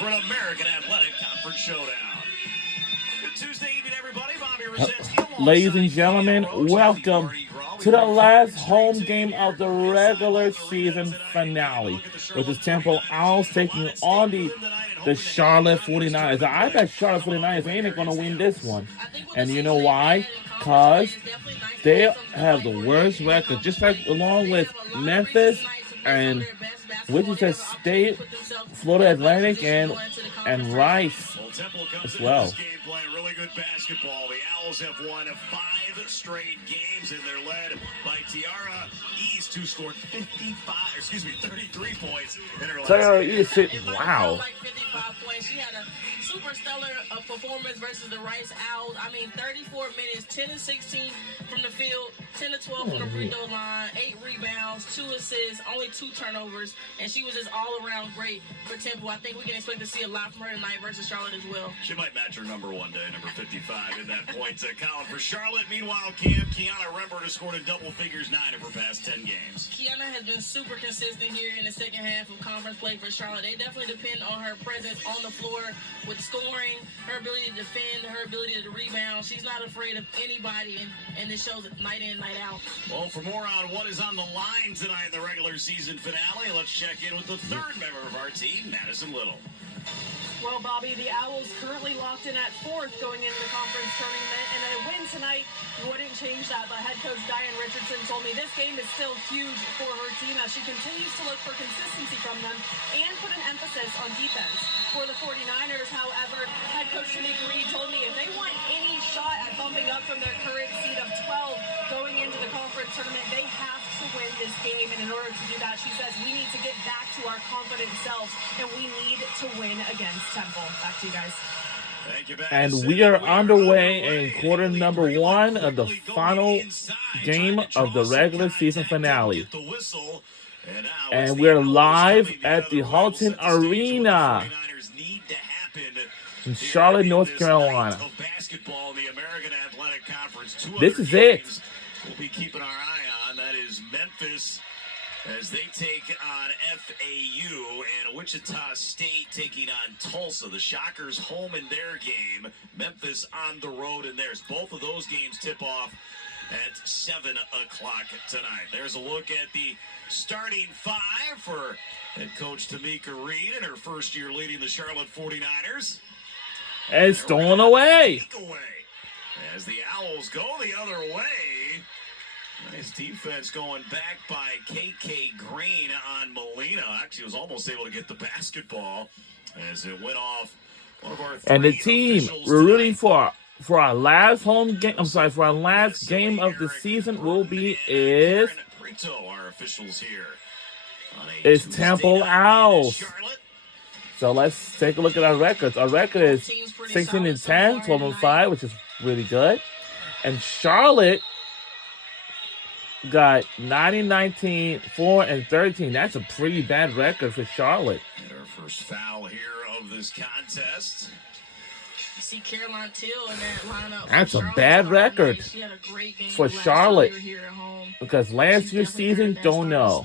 for an American Athletic Conference showdown. Good Tuesday evening, everybody. Bobby Rosinski. Ladies and gentlemen, welcome to the last home game of the regular season finale, with the Temple Owls taking on the Charlotte 49ers. I bet Charlotte 49ers ain't going to win this one. And you know why? Because they have the worst record, just like along with Memphis and Wichita State, Florida Atlantic, and Rice as well. Playing really good basketball. The Owls have won 5 straight games, and they're led by Tiara East, who scored 33 points in her last Tiara game. East, wow. Like 55 points. She had a super stellar performance versus the Rice Owls. I mean, 34 minutes, 10 and 16 from the field, 10 to 12 from the free throw line, 8 rebounds, 2 assists, only 2 turnovers, and she was just all around great for Temple. I think we can expect to see a lot from her tonight versus Charlotte as well. She might match her number one day, number 55 in that points count for Charlotte. Meanwhile, Kiana Rembert has scored in double figures 9 of her past 10 games. Kiana has been super consistent here in the second half of conference play for Charlotte. They definitely depend on her presence on the floor with scoring, her ability to defend, her ability to rebound. She's not afraid of anybody, and this shows it night in, night out. Well, for more on what is on the line tonight in the regular season finale, let's check in with the third member of our team, Madison Little. Well, Bobby, the Owls currently locked in at 4th going into the conference tournament, and a win tonight wouldn't change that. But head coach Diane Richardson told me this game is still huge for her team as she continues to look for consistency from them and put an emphasis on defense. For the 49ers, however, head coach Tamika Reed told me if they want any shot at bumping up from their current seed of 12 going into the conference tournament, they have to win this game. And in order to do that, she says we need to get back to our confident selves, and we need to win against Temple. Back to you guys. And we are underway in quarter number 1 of the final game of the regular season finale. And we're live at the Halton Arena in Charlotte, North Carolina. This is it. We'll be keeping our eye on. That is Memphis as they take on FAU, and Wichita State taking on Tulsa. The Shockers home in their game, Memphis on the road in theirs. Both of those games tip off at 7 o'clock tonight. There's a look at the starting 5 for head coach Tamika Reed in her first year leading the Charlotte 49ers. And it's stolen away. As the Owls go the other way. Nice defense going back by KK Green on Molina. Actually was almost able to get the basketball as it went off one of our three. And the team we're rooting for our last home game, for our last game of the season will be is our officials here. It's Temple Owls. So let's take a look at our records. Our record is 16-10, 12-5, which is really good. And Charlotte got 9-19, 4-13. That's a pretty bad record for Charlotte. And our first foul here of this contest. I see Caroline Till in that lineup. That's a bad record she had a great game for Charlotte. here at home. Because last year's season, don't know.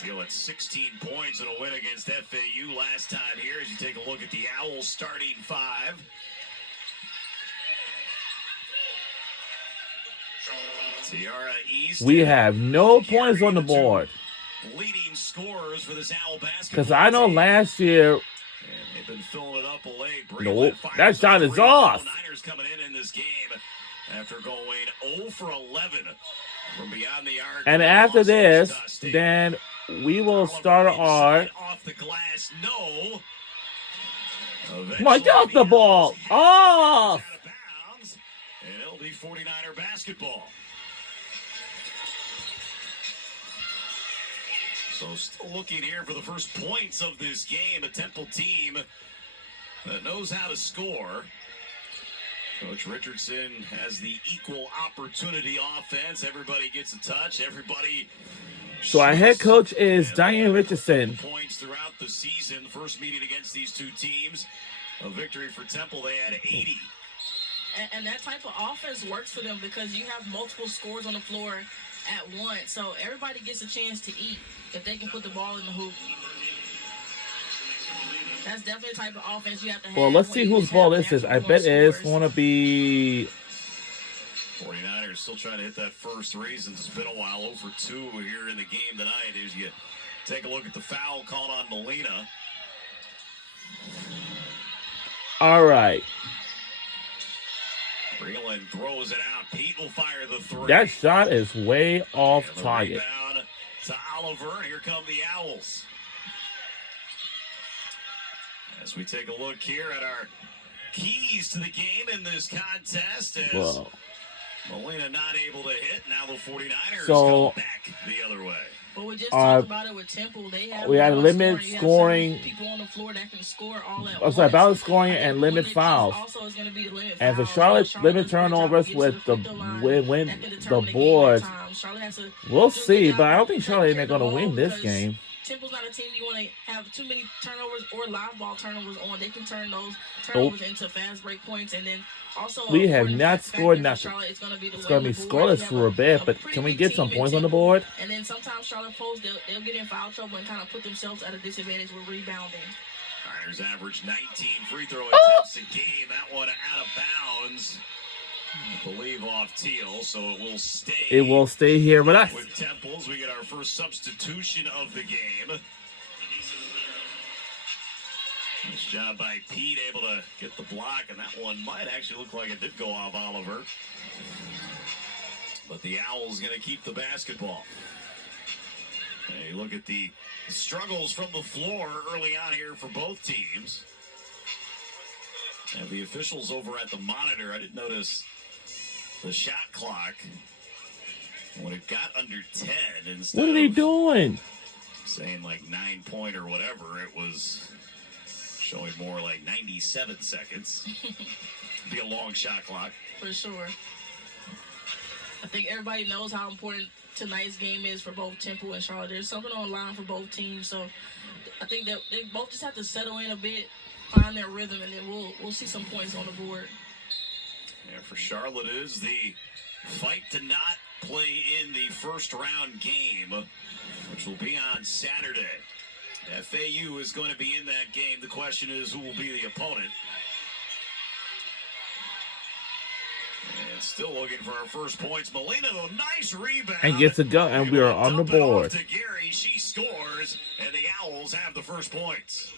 Till at 16 points in a win against FAU last time here as you take a look at the Owls starting 5. Tiara East. We have no points on the board. Leading scorers for this Owl basketball. Because I know last year. And they've been filling it up late. Nope, that shot is off. Niners coming in this game after going 0 for 11 from beyond the arc. And after this, then we will start our. Off the glass, no. Come on, get off the ball. Off. And it'll be 49er basketball. So still looking here for the first points of this game. A Temple team that knows how to score. Coach Richardson has the equal opportunity offense. Everybody gets a touch. Everybody. So our head coach is Diane Richardson. Points throughout the season. First meeting against these two teams. A victory for Temple. They had 80. And that type of offense works for them because you have multiple scores on the floor at once. So everybody gets a chance to eat if they can put the ball in the hoop. That's definitely the type of offense you have to have. Well, let's when see you whose just ball have this is. I natural bet it's scores. going to be 49ers still trying to hit that first three since it's been a while. 0 for 2 here in the game tonight as you take a look at the foul called on Molina. all right. Breland throws it out. Pete will fire the three. That shot is way off And the target. rebound to Oliver, and here come the Owls. As we take a look here at our keys to the game in this contest, as Whoa. Molina not able to hit. Now the 49ers So- come back the other way. But we just talked about it with Temple. They have we had more limit You have scoring. certain people on the floor that can score all at I'm once. sorry, balance scoring I think and one limit of the keys fouls. Also is going to be the limit And for fouls. Charlotte, limit does a good job turnovers getting to with the free throw line. win That can the determine game at boards. times. Charlotte has to We'll do a good see, job but I don't of think taking Charlotte care ain't of going the to win ball this because game. Temple's not a team you want to have too many turnovers or live ball turnovers on. They can turn those turnovers into fast break points, and then also We have important not factor scored for nothing. Charlotte is going to be the It's way going to on be the board. scoreless You for a have bit, but pretty can we good get team some in points on the Temple. board? And then sometimes Charlotte Post, they'll get in foul trouble and kind of put themselves at a disadvantage with rebounding. Niners average 19 free throw attempts a game. That one out of bounds. I believe off Teal, so it will stay. It will stay here with us. With Temples, we get our first substitution of the game. Nice job by Pete, able to get the block, and that one might actually look like it did go off Oliver. But the Owls going to keep the basketball. Hey, look at the struggles from the floor early on here for both teams. And the officials over at the monitor, I didn't notice the shot clock. When it got under 10, instead What are they of doing? saying like 9 point or whatever, it was showing more like 97 seconds. Be a long shot clock. For sure. I think everybody knows how important tonight's game is for both Temple and Charlotte. There's something on line for both teams, so I think that they both just have to settle in a bit, find their rhythm, and then we'll see some points on the board. Yeah, for Charlotte is the fight to not play in the first round game, which will be on Saturday. FAU is going to be in that game. The question is, who will be the opponent? And still looking for our first points. Molina, though, nice rebound. And gets it go, and we are on the Dump it off board. to Gary. She scores, and the Owls have the first points.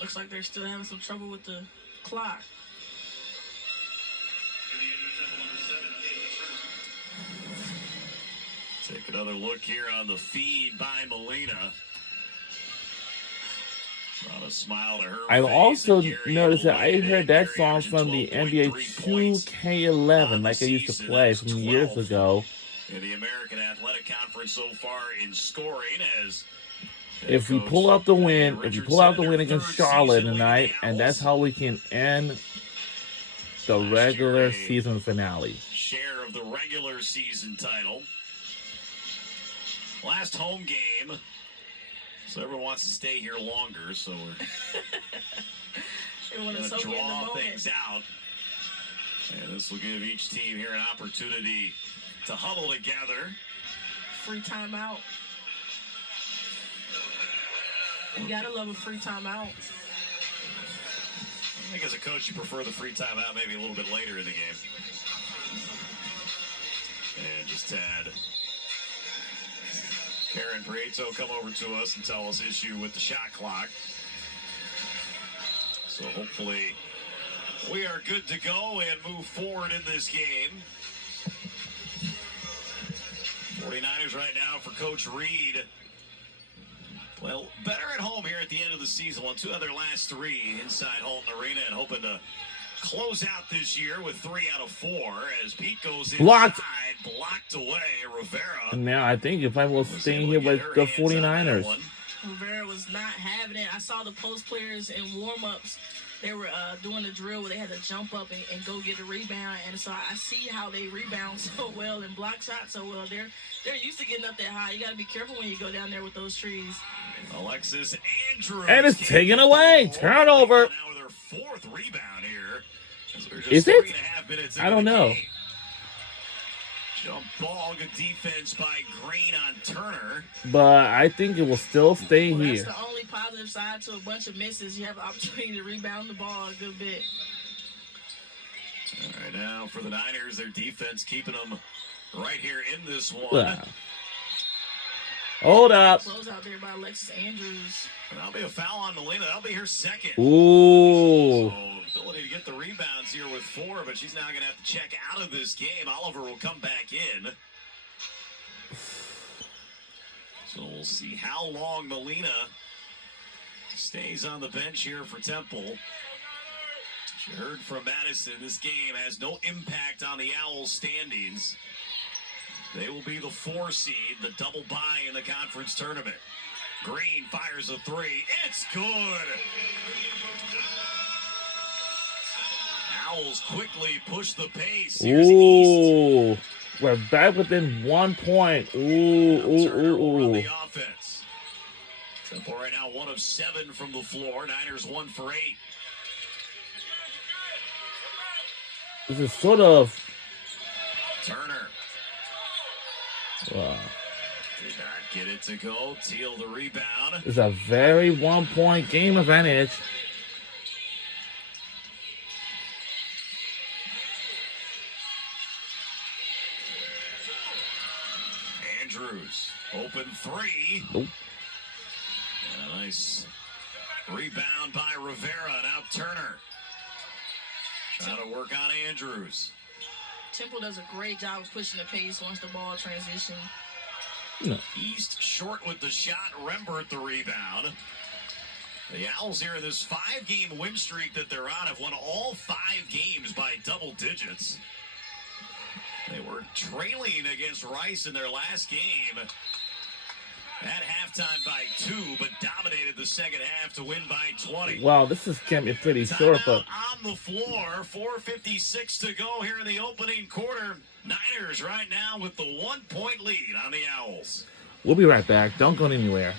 Looks like they're still having some trouble with the clock. Take another look here on the feed by Molina. Brought a smile to her I've face, also and Gary noticed that I able to heard Gary that song averaging from the 12.3 NBA points 2K11, on like the I used to season. play That's from years 12th ago. in the American Athletic Conference so far in scoring as If we pull out the win, if we pull out the win against Charlotte tonight, and that's how we can end the regular season finale. share of the regular season title. Last home game. So everyone wants to stay here longer, so we're Everyone going is to soaking in the draw moment. things out. And this will give each team here an opportunity to huddle together. Free timeout. You gotta love a free timeout. I think as a coach, you prefer the free time out maybe a little bit later in the game. And just had Karen Prieto come over to us and tell us issue with the shot clock. So hopefully we are good to go and move forward in this game. 49ers right now for Coach Reed. Well, better at home here at the end of the season. Won 2 of their last 3 inside Holton Arena and hoping to close out this year with 3 out of 4 as Pete goes inside, blocked away. Rivera. And now I think if I will was stay able here to get with her the hands on that 49ers. one. Rivera was not having it. I saw the post players in warm-ups. They were doing the drill where they had to jump up and go get a rebound. And so I see how they rebound so well and block shots so well. They're used to getting up that high. You got to be careful when you go down there with those trees. Alexis Andrews. And it's taken away. Turnover. Now with her 4th rebound here. As we're just Is it? 3.5 minutes I into don't the know. game. Jump ball, good defense by Green on Turner. But I think it will still stay Well, here. that's the only positive side to a bunch of misses. You have the opportunity to rebound the ball a good bit. All right, now for the Niners, their defense keeping them right here in this one. Yeah. Hold up. Close out there by Alexis Andrews. And that'll be a foul on Molina. That'll be her second. Ooh. So, ability to get the rebounds here with 4, but she's now going to have to check out of this game. Oliver will come back in. So we'll see how long Molina stays on the bench here for Temple. You heard from Madison, this game has no impact on the Owls' standings. They will be the 4 seed, the double bye in the conference tournament. Green fires a 3. It's good. Owls quickly push the pace. Here's East. Ooh. We're back within 1 point. Ooh, Turner will run ooh, the ooh. offense. Temple right now 1 of 7 from the floor. Niners 1 for 8. This is sort of. Turner Wow. did not get it to go. Teal the rebound. It's a very 1 point game advantage. Andrews, open 3. Nope. And a nice rebound by Rivera. Now Turner trying to work on Andrews. Temple does a great job of pushing the pace once the ball transition. No. East short with the shot. Rembert the rebound. The Owls here in this 5-game win streak that they're on have won all 5 games by double digits. They were trailing against Rice in their last game at halftime by 2, but dominated the second half to win by 20. Wow, this is can be pretty short, but Timeout on the floor. 4:56 to go here in the opening quarter. Niners right now with the 1-point lead on the Owls. we'll be right back. Don't go anywhere.